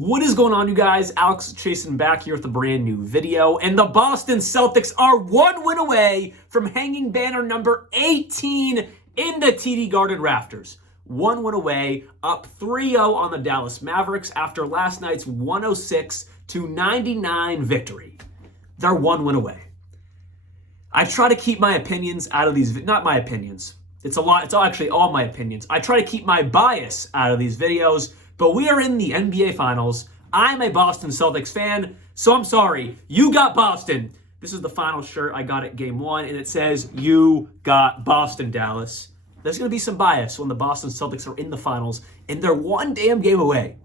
What is going on, you guys? Alex Chasen back here with a brand new video. And the Boston Celtics are one win away from hanging banner number 18 in the TD Garden rafters. One win away, up 3-0 on the Dallas Mavericks after last night's 106-99 victory. They're one win away. I try to keep my opinions out of these, not my opinions. It's actually all my opinions. I try to keep my bias out of these videos, but we are in the NBA Finals. I'm a Boston Celtics fan, so I'm sorry. You got Boston. This is the final shirt I got at Game 1, and it says, "You got Boston, Dallas." There's going to be some bias when the Boston Celtics are in the Finals, and they're one damn game away.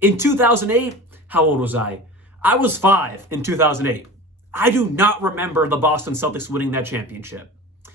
In 2008, how old was I? I was 5 in 2008. I do not remember the Boston Celtics winning that championship.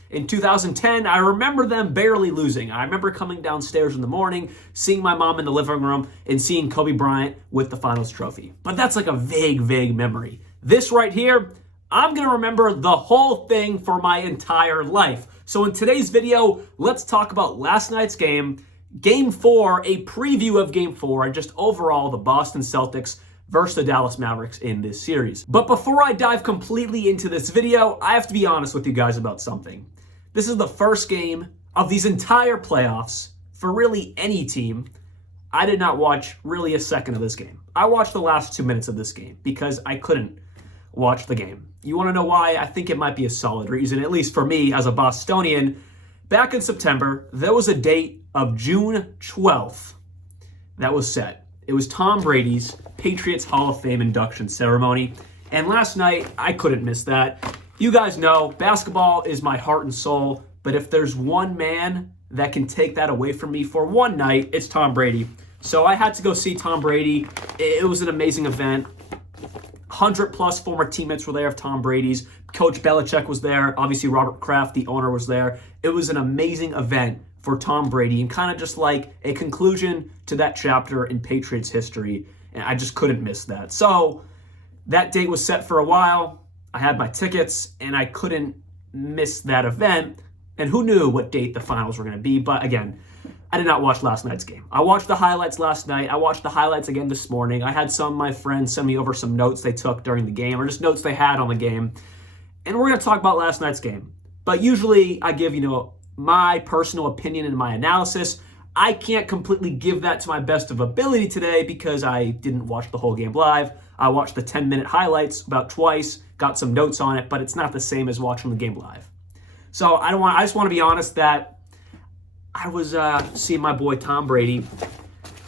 In 2010, I remember them barely losing. I remember coming downstairs in the morning, seeing my mom in the living room, and seeing Kobe Bryant with the finals trophy. But that's like a vague memory. This right here, I'm going to remember the whole thing for my entire life. So in today's video, let's talk about last night's game, Game 4, a preview of Game 4, and just overall the Boston Celtics versus the Dallas Mavericks in this series. But before I dive completely into this video, I have to be honest with you guys about something. This is the first game of these entire playoffs for really any team. I did not watch really a second of this game. I watched the last 2 minutes of this game because I couldn't watch the game. You want to know why? I think it might be a solid reason, at least for me as a Bostonian. Back in September, there was a date of June 12th that was set. It was Tom Brady's Patriots Hall of Fame induction ceremony. And last night, I couldn't miss that. You guys know, basketball is my heart and soul, but if there's one man that can take that away from me for one night, it's Tom Brady. So I had to go see Tom Brady. It was an amazing event. 100+ former teammates were there of Tom Brady's. Coach Belichick was there. Obviously, Robert Kraft, the owner, was there. It was an amazing event for Tom Brady and kind of just like a conclusion to that chapter in Patriots history. And I just couldn't miss that. So that date was set for a while. I had my tickets, and I couldn't miss that event. And who knew what date the finals were going to be? But again, I did not watch last night's game. I watched the highlights last night. I watched the highlights again this morning. I had some of my friends send me over some notes they took during the game, or just notes they had on the game. And we're going to talk about last night's game. But usually I give, my personal opinion and my analysis. I can't completely give that to my best of ability today because I didn't watch the whole game live. I watched the 10-minute highlights about twice, got some notes on it, but it's not the same as watching the game live. So I just want to be honest that I was seeing my boy Tom Brady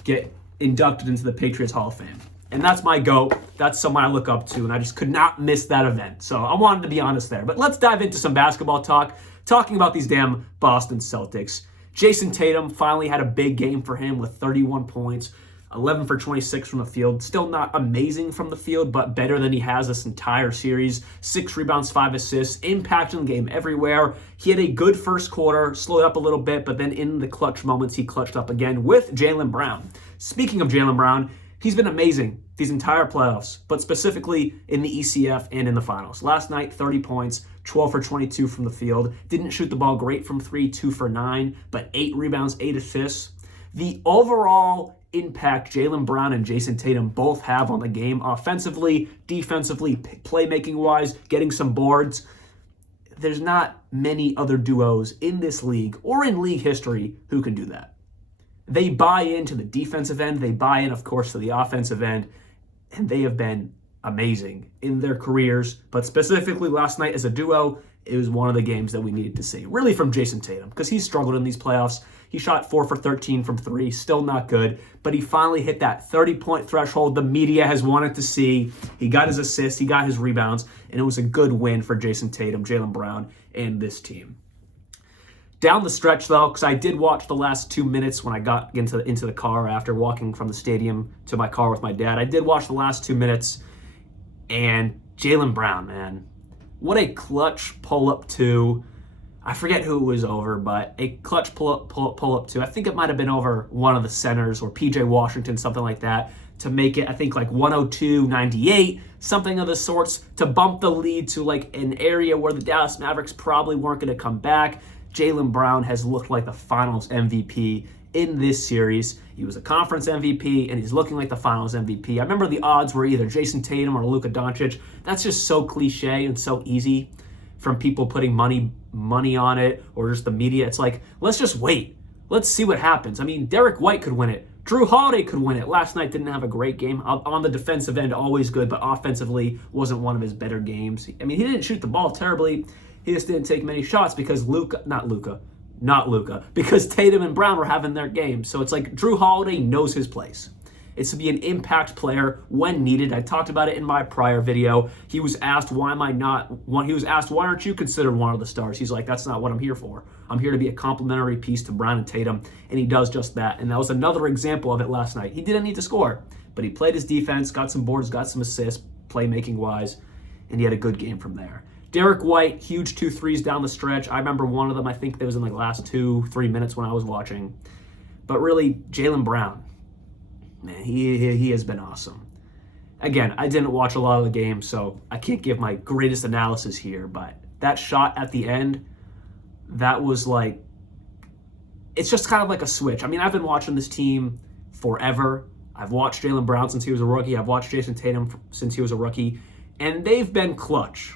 get inducted into the Patriots Hall of Fame. And that's my GOAT. That's someone I look up to, and I just could not miss that event. So I wanted to be honest there. But let's dive into some basketball talk, talking about these damn Boston Celtics. Jason Tatum finally had a big game for him with 31 points, 11 for 26 from the field. Still not amazing from the field, but better than he has this entire series. 6 rebounds, 5 assists, impacting the game everywhere. He had a good first quarter, slowed up a little bit, but then in the clutch moments, he clutched up again with Jaylen Brown. Speaking of Jaylen Brown, he's been amazing these entire playoffs, but specifically in the ECF and in the finals. Last night, 30 points, 12 for 22 from the field. Didn't shoot the ball great from 3, 2 for 9, but 8 rebounds, 8 assists. The overall impact Jaylen Brown and Jason Tatum both have on the game, offensively, defensively, playmaking-wise, getting some boards. There's not many other duos in this league or in league history who can do that. They buy into the defensive end. They buy in, of course, to the offensive end, and they have been amazing in their careers. But specifically last night as a duo, it was one of the games that we needed to see, really from Jason Tatum, because he's struggled in these playoffs. He shot 4 for 13 from 3, still not good, but he finally hit that 30-point threshold the media has wanted to see. He got his assists, he got his rebounds, and it was a good win for Jason Tatum, Jaylen Brown, and this team. Down the stretch, though, because I did watch the last 2 minutes when I got into the car after walking from the stadium to my car with my dad. I did watch the last 2 minutes, and Jaylen Brown, man, what a clutch pull-up two. I forget who it was over, but a clutch pull-up two. I think it might have been over one of the centers or PJ Washington, something like that, to make it, I think, like 102-98, something of the sorts, to bump the lead to like an area where the Dallas Mavericks probably weren't going to come back. Jaylen Brown has looked like the finals MVP in this series. He was a conference MVP, and he's looking like the finals MVP. I remember the odds were either Jason Tatum or Luka Doncic. That's just so cliche and so easy from people putting money on it, or just the media. It's like, let's just wait. Let's see what happens. I mean, Derek White could win it. Drew Holiday could win it. Last night didn't have a great game. On the defensive end, always good, but offensively wasn't one of his better games. I mean, he didn't shoot the ball terribly. He just didn't take many shots because because Tatum and Brown were having their game. So it's like Drew Holiday knows his place. It's to be an impact player when needed. I talked about it in my prior video. He was asked, why aren't you considered one of the stars? He's like, that's not what I'm here for. I'm here to be a complementary piece to Brown and Tatum, and he does just that. And that was another example of it last night. He didn't need to score, but he played his defense, got some boards, got some assists, playmaking-wise, and he had a good game from there. Derek White, huge 2 threes down the stretch. I remember one of them, I think it was in the last 2-3 minutes when I was watching. But really, Jaylen Brown, man, he has been awesome. Again, I didn't watch a lot of the game, so I can't give my greatest analysis here, but that shot at the end, that was like, it's just kind of like a switch. I mean, I've been watching this team forever. I've watched Jaylen Brown since he was a rookie. I've watched Jason Tatum since he was a rookie, and they've been clutch.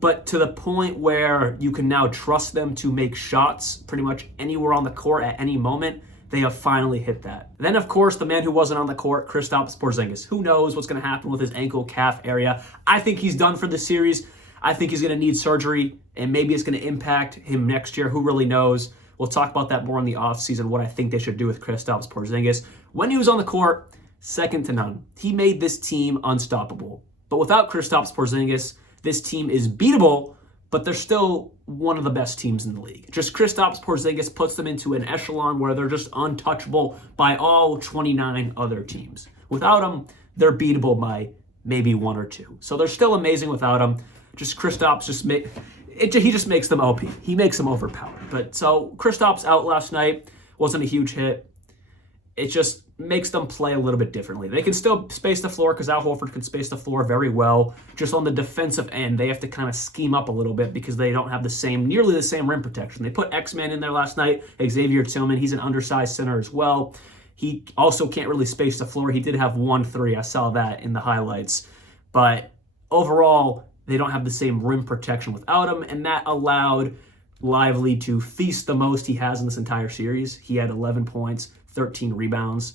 But to the point where you can now trust them to make shots pretty much anywhere on the court at any moment, they have finally hit that. Then, of course, the man who wasn't on the court, Kristaps Porzingis. Who knows what's going to happen with his ankle, calf area. I think he's done for the series. I think he's going to need surgery, and maybe it's going to impact him next year. Who really knows? We'll talk about that more in the offseason, what I think they should do with Kristaps Porzingis. When he was on the court, second to none. He made this team unstoppable. But without Kristaps Porzingis, this team is beatable, but they're still one of the best teams in the league. Just Kristaps Porzingis puts them into an echelon where they're just untouchable by all 29 other teams. Without him, they're beatable by maybe 1 or 2. So they're still amazing without him. Just Kristaps he just makes them OP. He makes them overpowered. But so Kristaps out last night, wasn't a huge hit. It just makes them play a little bit differently. They can still space the floor because Al Horford can space the floor very well. Just on the defensive end, they have to kind of scheme up a little bit because they don't have nearly the same rim protection. They put X-Man in there last night, Xavier Tillman. He's an undersized center as well. He also can't really space the floor. He did have 1 3. I saw that in the highlights. But overall, they don't have the same rim protection without him, and that allowed Lively to feast the most he has in this entire series. He had 11 points, 13 rebounds.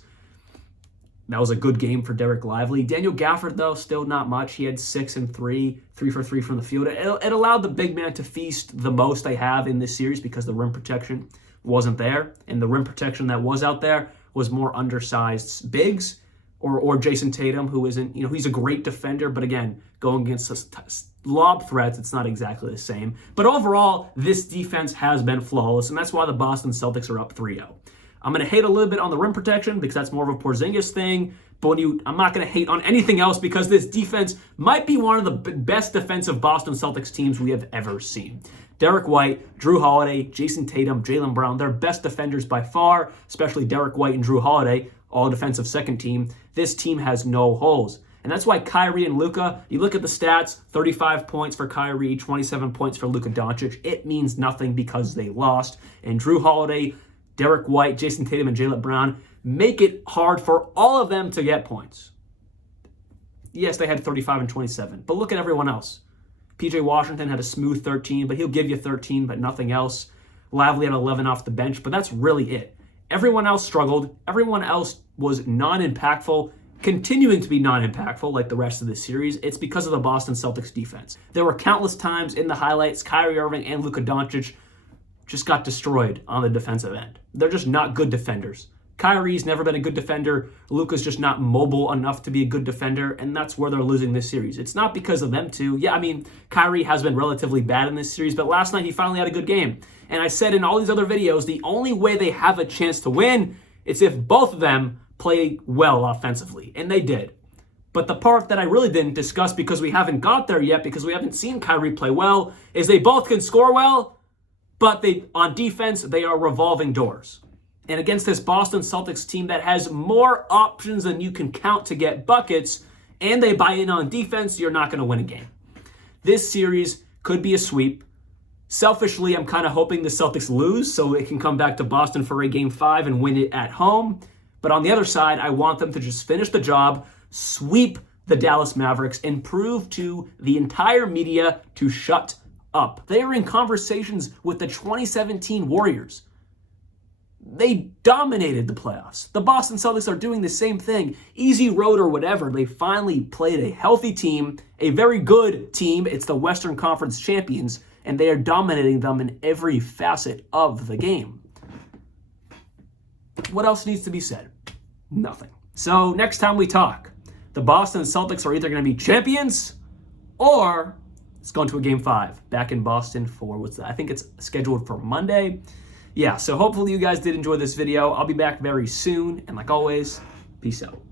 That was a good game for Derek Lively. Daniel Gafford, though, still not much. He had 6 and 3 for 3 from the field. It allowed the big man to feast the most they have in this series because the rim protection wasn't there, and the rim protection that was out there was more undersized bigs or Jason Tatum, who isn't, he's a great defender, but again, going against lob threats, it's not exactly the same. But overall, this defense has been flawless, and that's why the Boston Celtics are up 3-0. I'm going to hate a little bit on the rim protection because that's more of a Porzingis thing, but I'm not going to hate on anything else because this defense might be one of the best defensive Boston Celtics teams we have ever seen. Derek White, Drew Holiday, Jason Tatum, Jaylen Brown, they're best defenders by far, especially Derek White and Drew Holiday, all defensive second team. This team has no holes. And that's why Kyrie and Luka, you look at the stats, 35 points for Kyrie, 27 points for Luka Doncic. It means nothing because they lost. And Drew Holiday, Derek White, Jason Tatum, and Jaylen Brown make it hard for all of them to get points. Yes, they had 35 and 27, but look at everyone else. PJ Washington had a smooth 13, but he'll give you 13, but nothing else. Lively had 11 off the bench, but that's really it. Everyone else struggled. Everyone else was non-impactful, continuing to be non-impactful like the rest of this series. It's because of the Boston Celtics defense. There were countless times in the highlights, Kyrie Irving and Luka Doncic just got destroyed on the defensive end. They're just not good defenders. Kyrie's never been a good defender. Luka's just not mobile enough to be a good defender, and that's where they're losing this series. It's not because of them two. Yeah, I mean, Kyrie has been relatively bad in this series, but last night he finally had a good game. And I said in all these other videos, the only way they have a chance to win is if both of them play well offensively, and they did. But the part that I really didn't discuss because we haven't got there yet, because we haven't seen Kyrie play well, is they both can score well, but on defense, they are revolving doors. And against this Boston Celtics team that has more options than you can count to get buckets, and they buy in on defense, you're not going to win a game. This series could be a sweep. Selfishly, I'm kind of hoping the Celtics lose so it can come back to Boston for a Game 5 and win it at home. But on the other side, I want them to just finish the job, sweep the Dallas Mavericks, and prove to the entire media to shut up. They are in conversations with the 2017 Warriors. They dominated the playoffs. The Boston Celtics are doing the same thing. Easy road or whatever. They finally played a healthy team, a very good team. It's the Western Conference champions, and they are dominating them in every facet of the game. What else needs to be said? Nothing. So next time we talk, the Boston Celtics are either going to be champions or it's going to a Game 5 back in Boston for I think it's scheduled for Monday. Yeah, so hopefully you guys did enjoy this video. I'll be back very soon. And like always, peace out.